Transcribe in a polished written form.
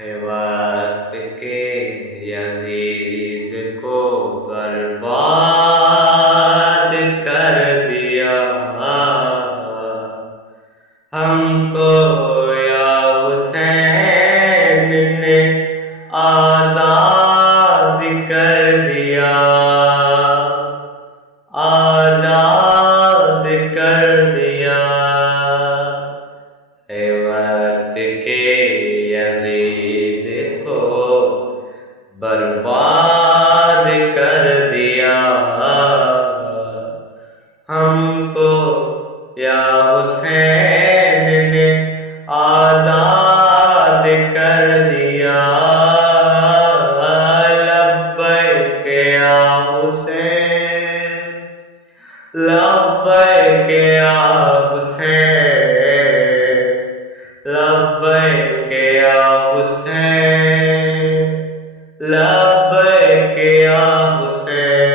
है वक्त के यजीद को बर्बाद कर दिया हमको या हुसैन ने आजाद कर दिया, आजाद कर दिया। है वक्त के यजीद को बर्बाद कर दिया हमको या हुसैन ने आजाद कर दिया। लब्बैक या हुसैन, लब्बैक या हुसैन, लब्बैक या हुसैन, लब्बैक या हुसैन।